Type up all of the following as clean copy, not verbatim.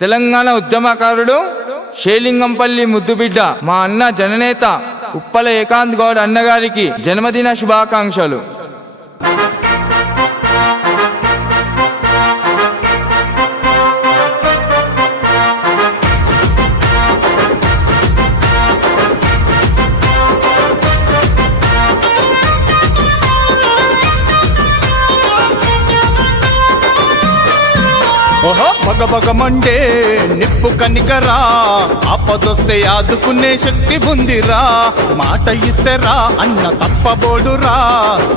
తెలంగాణ ఉద్యమకారుడు షేలింగంపల్లి ముద్దుబిడ్డ మా అన్న జననేత ఉప్పల ఏకాంత్ గౌడ్ అన్నగారికి జన్మదిన శుభాకాంక్షలు. ఓహో భగభగమండే నిప్పు కనికరా, ఆపదొస్తే ఆదుకునే శక్తి ఉందిరా, మాట ఇస్తేరా అన్న తప్పబోడురా,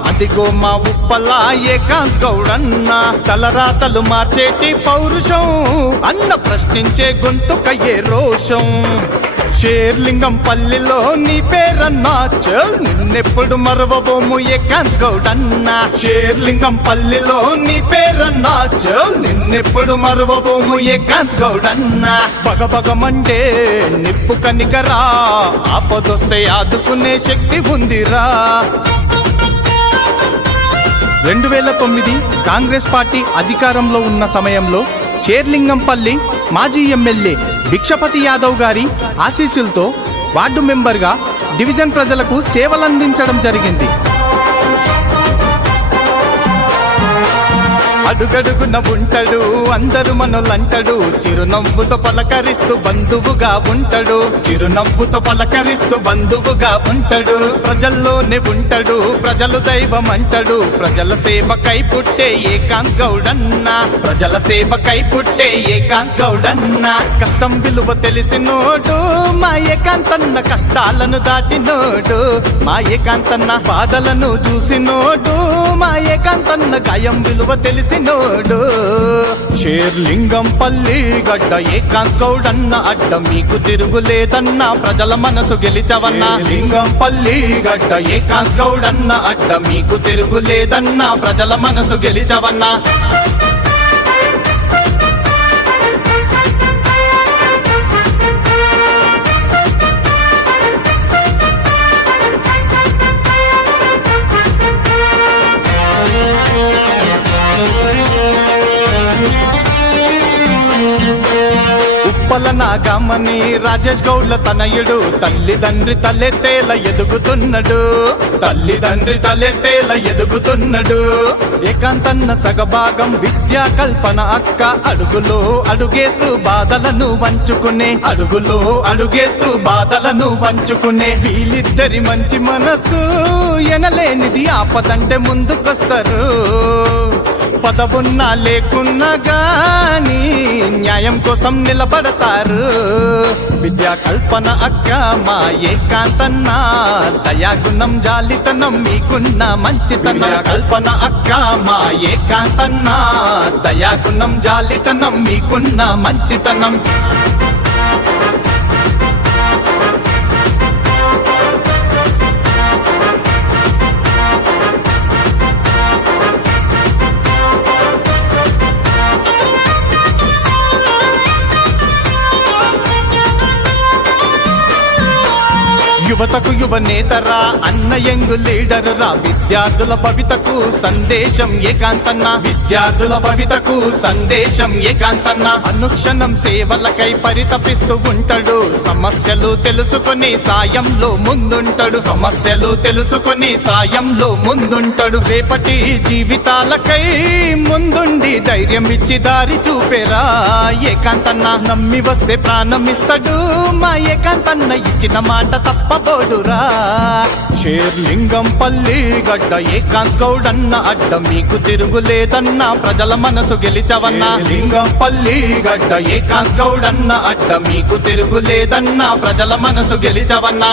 అదిగో మా ఉప్పల ఏకాంత్ గౌడన్న, తలరాతలు మార్చేటి పౌరుషం, అన్న ప్రశ్నించే గొంతుకయ్యే రోషం. షేర్లింగంపల్లిలో నీ పేరన్నా చల్, నిన్నెప్పుడు మరవబోము ఏకాంత్ గౌడన్న. షేర్లింగంపల్లిలో నీ పేరన్నా చల్, నిన్నెప్పుడు మరవబోము ఏకాంత్ గౌడన్న. బగబగమండే నిప్పు కనికరా, ఆపదొస్తే ఆదుకునే శక్తి ఉందిరా. 2009 కాంగ్రెస్ పార్టీ అధికారంలో ఉన్న సమయంలో షేర్లింగంపల్లి మాజీ ఎమ్మెల్యే భిక్షపతి యాదవ్ గారి ఆశీస్సులతో వార్డు మెంబర్గా డివిజన్ ప్రజలకు సేవలందించడం జరిగింది. అడుగడుగున ఉంటాడు, అందరు మనలంటాడు, చిరునవ్వుతో పలకరిస్తూ బంధువుగా ఉంటాడు, చిరునవ్వుతో పలకరిస్తూ బంధువుగా ఉంటాడు. ప్రజల్లోనే ఉంటాడు, ప్రజలు దైవం అంటాడు, ప్రజల సేవకై పుట్టే ఏకాంత్ గౌడన్న, ప్రజల సేవకై పుట్టే ఏకాంత్ గౌడన్న. కష్టం విలువ తెలిసినోడు మా ఏకాంతన్న, కష్టాలను దాటినోడు మా ఏకాంతన్న, బాధలను చూసినోడు మా ఏకాంతన్న, గాయం విలువ తెలిసినోడు. షేర్లింగంపల్లి గడ్డ ఏకాంత్ గౌడన్న, అడ్డ మీకు తిరుగులేదన్న, ప్రజల మనసు గెలిచవన్న. లింగంపల్లి గడ్డ ఏకాంత్ గౌడన్న, అడ్డ మీకు తిరుగులేదన్న, ప్రజల మనసు గెలిచవన్న. ఉప్పల నాగమని రాజేష్ గౌడ్ల తనయుడు, తల్లిదండ్రి తలెత్తేల ఎదుగుతున్నాడు, తల్లిదండ్రి తలెత్తేల ఎదుగుతున్నాడు. ఏకాంతన్న సగభాగం విద్యా కల్పన అక్క, అడుగులో అడుగేస్తూ బాధలను వంచుకునే, అడుగులో అడుగేస్తూ బాధలను వంచుకునే. వీళ్ళిద్దరి మంచి మనసు ఎనలేనిది, ఆపదంటే ముందుకొస్తారు, పదవున్నా లేకున్నా గాని న్యాయం కోసం నిలబడతారు. విద్యా కల్పన అక్క మా ఏకాంతన్న, దయాగుణం జాలితనం మీకున్న మంచితనం. కల్పన అక్క మా ఏకాంతన్న, దయాగుణం జాలితనం మీకున్న మంచితనం. యువతకు యువ నేతరా, అన్న యంగు లీడర్ రా, విద్యార్థుల భవితకు సందేశం ఏకాంతన్న, విద్యార్థుల భవితకు సందేశం ఏకాంతన్న. అనుక్షణం సేవలకై పరితపిస్తూ ఉంటాడు, సమస్యలు తెలుసుకొని సాయంలో ముందుంటాడు, సమస్యలు తెలుసుకొని సాయంలో ముందుంటాడు. రేపటి జీవితాలకై ముందుండి ధైర్యం ఇచ్చి దారి చూపేరా ఏకాంతన్న. నమ్మి వస్తే ప్రాణం ఇస్తాడు మా ఏకాంతన్న, ఇచ్చిన మాట తప్పబోడురా. షేర్లింగంపల్లి గడ్డ ఏకాంత్ గౌడన్న, అడ్డ మీకు తిరుగులేదన్న, ప్రజల మనసు గెలిచవన్న. లింగంపల్లి గడ్డ ఏకాంత్ గౌడన్న, అడ్డ మీకు తిరుగులేదన్న, ప్రజల మనసు గెలిచవన్న.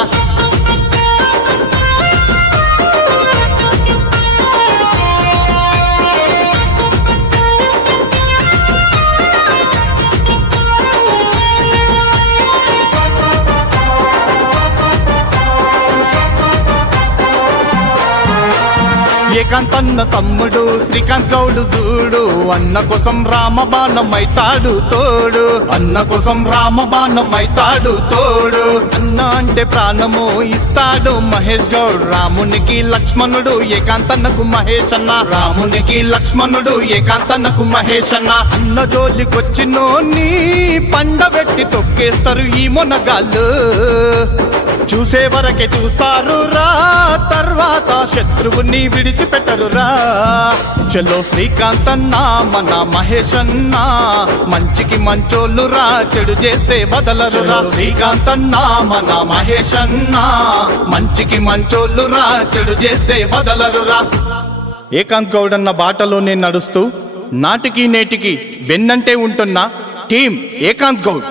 ఏకాంత్ అన్న తమ్ముడు శ్రీకాంత్ గౌడ్ చూడు అన్న కోసం రామబాణం అయితాడు తోడు అన్న కోసం రామబాణం అయితాడు తోడు అన్న అంటే ప్రాణము ఇస్తాడు మహేష్ గౌడ్ రామునికి లక్ష్మణుడు ఏకాంత్ అన్నకు మహేష్ అన్న రామునికి లక్ష్మణుడు ఏకాంత్ అన్నకు మహేష్ అన్న అన్న జోలికొచ్చినోని పండబెట్టి తొక్కేస్తారు ఈ మొనగాళ్ళు చూసే వరకే చూస్తారు రా తర్వాత శత్రువుని విడిచిపెట్టరు రా చలో శ్రీకాంత్ అన్న మన మహేష్ అన్న మంచికి మంచోళ్ళు రా చెడు చేస్తే వదలరు రా శ్రీకాంత్ అన్న మన మహేష్ అన్న మంచికి మంచోళ్ళు రా చెడు చేస్తే వదలరు రా ఏకాంత్ గౌడ్ అన్న బాటలో నేను నడుస్తూ నాటికి నేటికి వెన్నంటే ఉంటున్న టీం ఏకాంత్ గౌడ్.